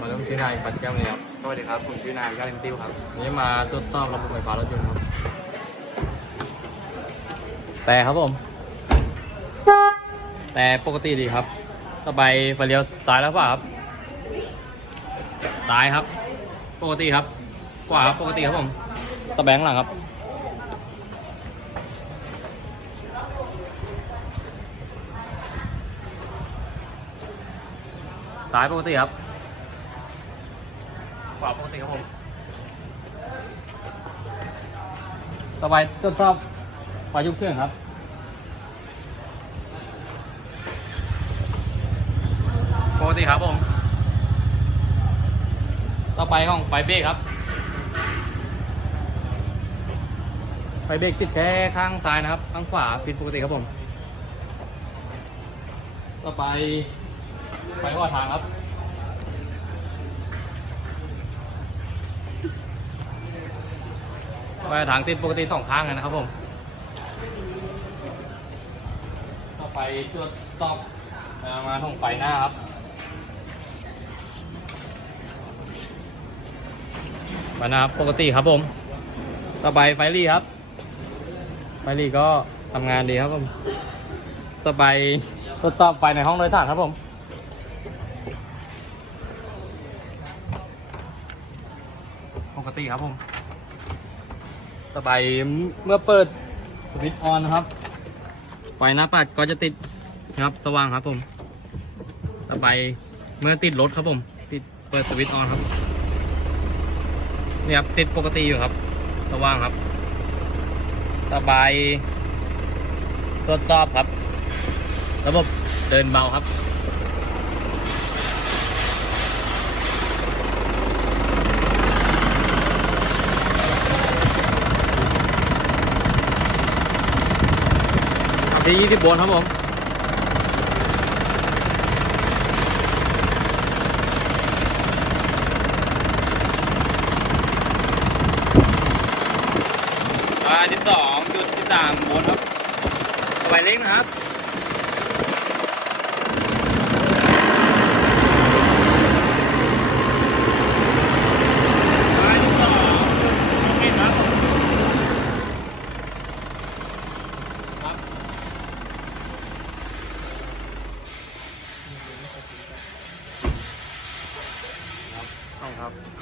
มาเริ่มชื่อนายปัดแก้วเลยครับสวัสดีครับผมชื่อนายยอดลิมติวครับวันนี้มาตรวจสอบระบบไฟฟ้ารถยนต์ครับแต่ครับผม แต่ปกติดีครับต่อไปไฟเลี้ยวซ้ายแล้วขวาครับซ้ายครับ ปกติครับขวาครับปกติครับผมตะแบงหลังครับซ้ายปกติครับ ขวาปกติครับผมต่อไปตรวจสอบไฟยุกเครื่องครับปกติครับผม ต่อไปของไฟเบรกครับ ไฟเบรกติดแค่ข้างซ้ายนะครับ ข้างขวาผิดปกติครับผม ต่อไปไฟว่าทางครับ ไฟว่าทางติดปกติสองข้างนะครับผมต่อไปตรวจสอบเอ่อมาทางไฟหน้าครับ ไฟหน้าปกติครับผมต่อไปไฟลี่ครับ ไฟลี่ก็ทำงานดีครับผมต่อไปตรวจสอบไฟในห้องโดยสารครับผม กติครับผมต่อไปเมื่อเปิดสวิตช์ออนนะครับ ไฟหน้าปัดก็จะติดนะครับสว่างครับผม ต่อไปเมื่อติดรถครับผม ติดเปิดสวิตช์ออนครับนี่ครับติดปกติอยู่ครับ สว่างครับ ต่อไปตรวจสอบครับ ระบบเดินเบาครับ ที่ยี่สิบบนครับผมอ่าที่สองจุดที่สามบนครับสบายเล็กนะครับ ครับ